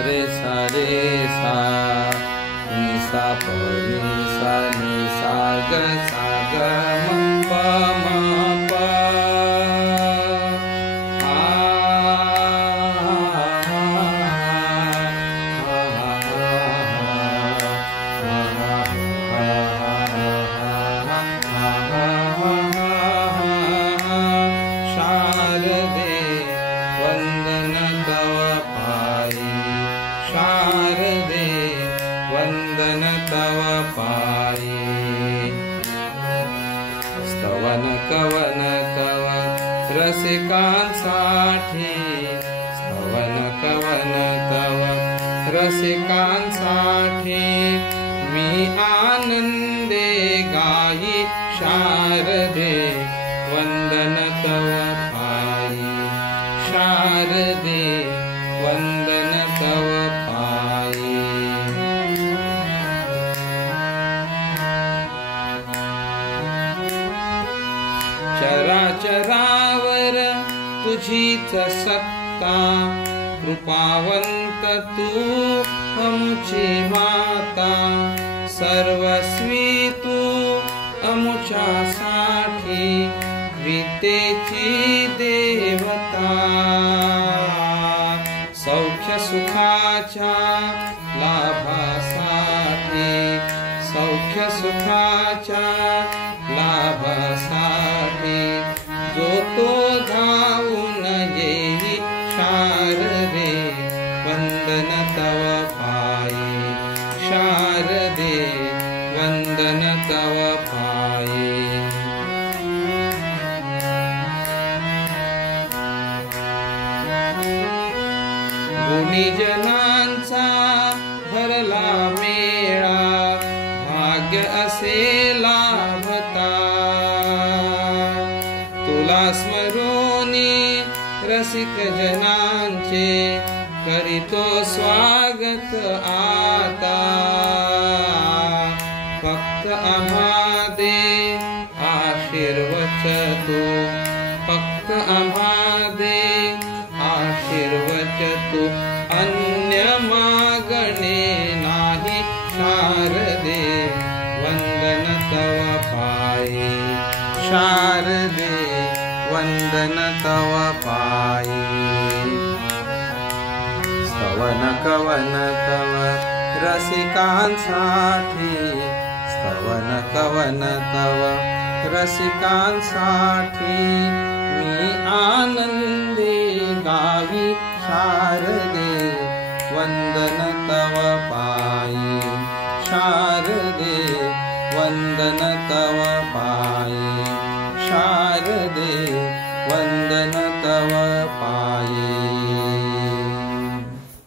रे सा नि सा प नि सा ग म प म प शारदे वंदन तव पायी, शारदे वंदन तव पायी। स्तवन कवन तव रसिकांसाठी, स्तवन कवन तव रसिकांसाठी मी आनंदे गाई। शारदे वंदन तव पायी, शारदे वंदन तव पायी। चराचरावर तुझीच सत्ता, कृपावंत तू अमुची माता। सर्वस्वी तू अमुच्यासाठी, वितेची देवता। सौख्य सुखाच्या लाभासाठी, सौख्य सुखाच्या लाभासाठी जो तो धावून येई। शारदे वंदन तव पायी, शारदे वंदन तव पायी। गुणीजनांचा भरला मेळा, भाग्य असे लाभता। तुला स्मरोनी रसिक जनांचे, करीतो स्वागत आता। फक्त आम्हा दे आशीर्वच तू, फक्त आम्हा दे आशीर्वच तू। अन्य मागणे नाही। शारदे वंदन तव पायी, शारदे वंदन तव पायी। स्तवन कवन तव रसिकांसाठी, स्तवन कवन तव रसिकांसाठी मी आनंदे गावी। शारदे वंदन तव पायी, शारदे वंदन तव पायी, शारदे